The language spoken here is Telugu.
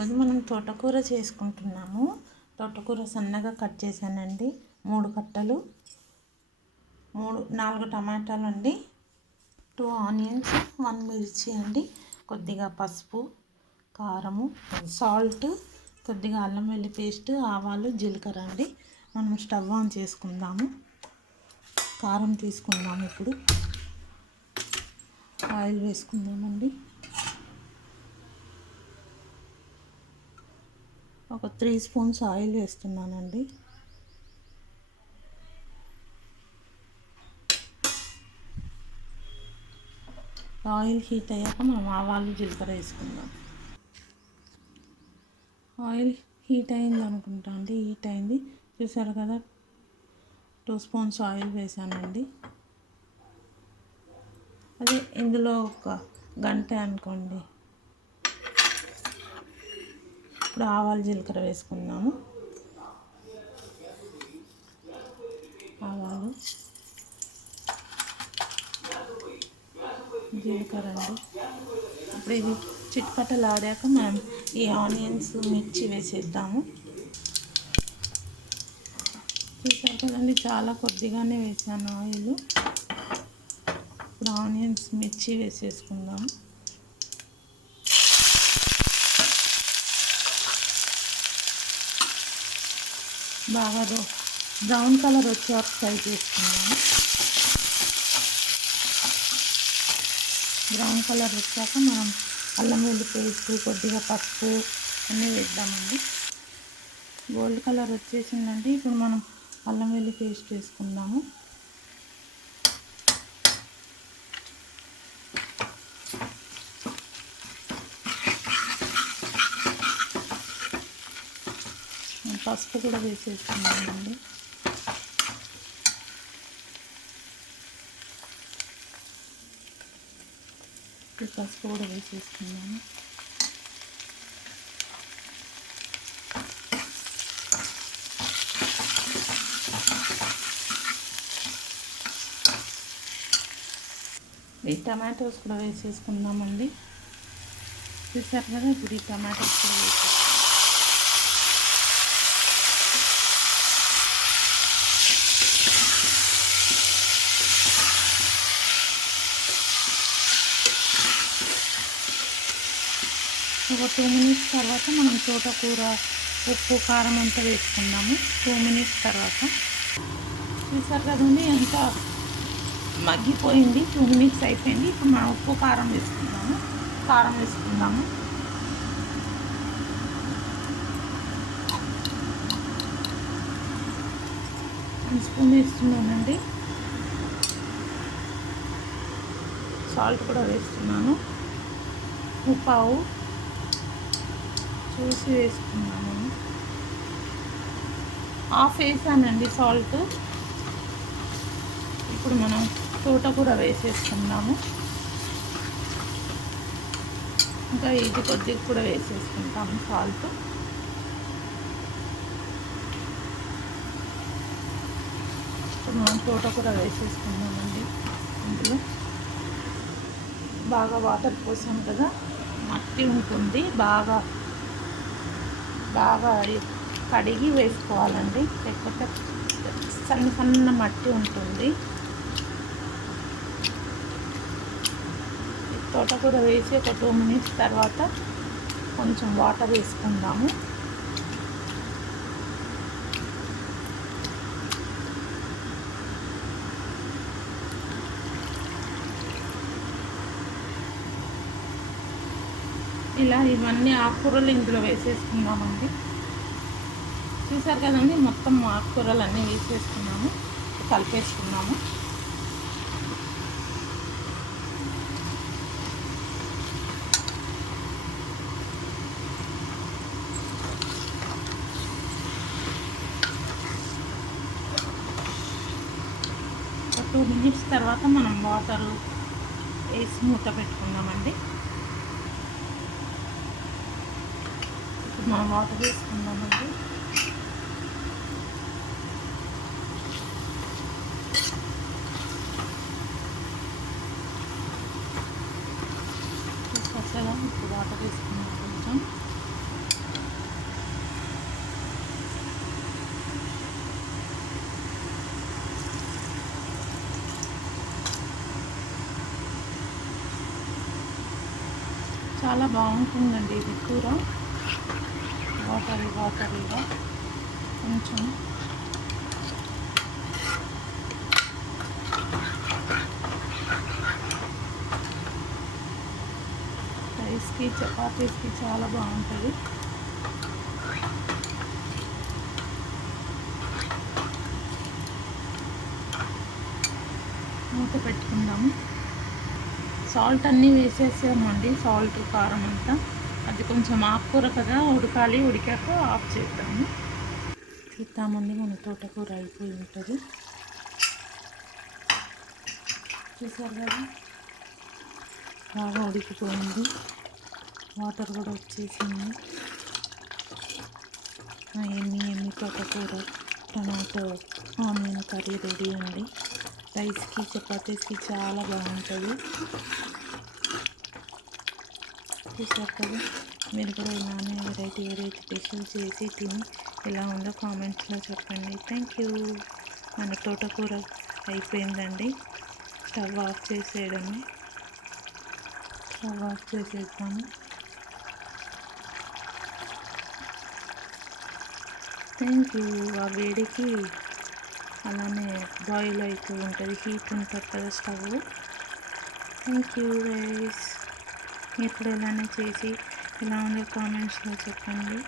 ఈరోజు మనం తోటకూర చేసుకుంటున్నాము. తోటకూర సన్నగా కట్ చేశానండి. 3 కట్టలు, 4 టమాటాలు అండి, 2 ఆనియన్స్, 1 మిర్చి అండి, కొద్దిగా పసుపు, కారము, సాల్ట్, కొద్దిగా అల్లం వెల్లుల్లి పేస్ట్, ఆవాలు, జీలకర్ర అండి. మనం స్టవ్ ఆన్ చేసుకుందాము. కారం తీసుకుందాము. ఇప్పుడు ఆయిల్ వేసుకుందామండి. ఒక 3 స్పూన్స్ ఆయిల్ వేస్తున్నానండి. ఆయిల్ హీట్ అయ్యాక మనం ఆవాలు, జీలకర్ర వేసుకుందాం. ఆయిల్ హీట్ అయింది అనుకుంటా అండి. హీట్ అయింది, చూసారు కదా. 2 స్పూన్స్ ఆయిల్ వేసానండి. అదే ఇందులో ఒక గంట అనుకోండి. ఇప్పుడు ఆవాలు, జీలకర్ర వేసుకుందాము. ఆవాలు, జీలకర్ర అండి. ఇప్పుడు ఇది చిట్పటలాడాక మనం ఈ ఆనియన్స్, మిర్చి వేసేద్దాము. చూసారు కదండి, చాలా కొద్దిగానే వేసాను ఆయిల్. ఇప్పుడు ఆనియన్స్, మిర్చి వేసేసుకుందాము. బాగా బ్రౌన్ కలర్ వచ్చేవరకు ఫ్రై చేసుకుందాము. బ్రౌన్ కలర్ వచ్చాక మనం అల్లం వెల్లుల్లి పేస్ట్, కొద్దిగా పసుపు అన్నీ వేద్దామండి. గోల్డ్ కలర్ వచ్చేసిందండి. ఇప్పుడు మనం అల్లం వెల్లుల్లి పేస్ట్ వేసుకుందాము. పసుపు కూడా వేసేసుకున్నామండి. పసుపు కూడా వేసేసుకున్నాము. ఈ టమాటోస్ కూడా వేసేసుకుందామండి. చూసారు కదా, ఇప్పుడు ఈ టమాటోస్ కూడా వేసేసుకుందాం. ఒక 2 మినిట్స్ తర్వాత మనం తోటకూర, ఉప్పు, కారం అంతా వేసుకుందాము. 2 మినిట్స్ తర్వాత చూసారు కదండి, ఎంత మగ్గిపోయింది. 2 మినిట్స్ అయిపోయింది. ఇప్పుడు మనం ఉప్పు, కారం వేసుకుందాము. కారం వేసుకుందాము. స్పూన్ వేస్తున్నానండి. సాల్ట్ కూడా వేస్తున్నాను. ఉప్పావు చూసి వేసుకున్నాను. హాఫ్ వేసానండి సాల్ట్. ఇప్పుడు మనం తోటకూర వేసేసుకుందాము. ఇంకా ఇది కొద్దిగా కూడా వేసేసుకుంటాము సాల్ట్. ఇప్పుడు మనం తోటకూర వేసేసుకుందామండి. ఇందులో బాగా వాటర్ పోసాం కదా, మట్టి ఉంటుంది. బాగా కడిగి వేసుకోవాలండి, లేకపోతే సన్న మట్టి ఉంటుంది. తోటకూర వేసి ఒక 2 మినిట్స్ తర్వాత కొంచెం వాటర్ వేసుకుందాము. ఇలా ఇవన్నీ ఆకుకూరలు ఇందులో వేసేసుకుందామండి. చూసారు కదండి, మొత్తం ఆకుకూరలు అన్నీ వేసేసుకున్నాము. కలిపేసుకున్నాము. ఒక 2 మినిట్స్ తర్వాత మనం వాటర్ వేసి మూత పెట్టుకుందామండి. మనం వాటర్ వేసుకుందామండి. ఇప్పుడు వాటర్ వేసుకున్నాం కొంచెం. చాలా బాగుంటుందండి ఇది కూర. వాటరీగా కొంచెం రైస్కి చపాతీస్కి చాలా బాగుంటుంది. మూత పెట్టుకుందాము. సాల్ట్ అన్నీ వేసేసామండి, సాల్ట్ కారం అంతా. అది కొంచెం ఆకుకూర కదా, ఉడకాలి. ఉడికాక ఆఫ్ చూద్దామండి. మన తోటకూర అయిపోయి ఉంటుంది. చూసారు కదా, బాగా ఉడికిపోయింది, వాటర్ కూడా వచ్చేసింది. ఎన్ని తోటకూర టమాటో ఆనియన్ కర్రీ రెడీ అండి. రైస్కి చపాతీస్కి చాలా బాగుంటుంది. చూసారు కదా, మీరు కూడా ఇలానే వెరైటీ డిష్లు చేసి తిని ఎలా ఉందో కామెంట్స్లో చెప్పండి. Thank you. మన తోటకూర అయిపోయిందండి. స్టవ్ ఆఫ్ చేసేద్దాము. Thank you. ఆ వేడికి అలానే బాయిల్ అవుతూ ఉంటుంది, హీట్ ఉంటుంది కదా స్టవ్. Thank you guys. మీరు కూడా ఇలానే చేసి ఎలా ఉందో కామెంట్స్లో చెప్పండి.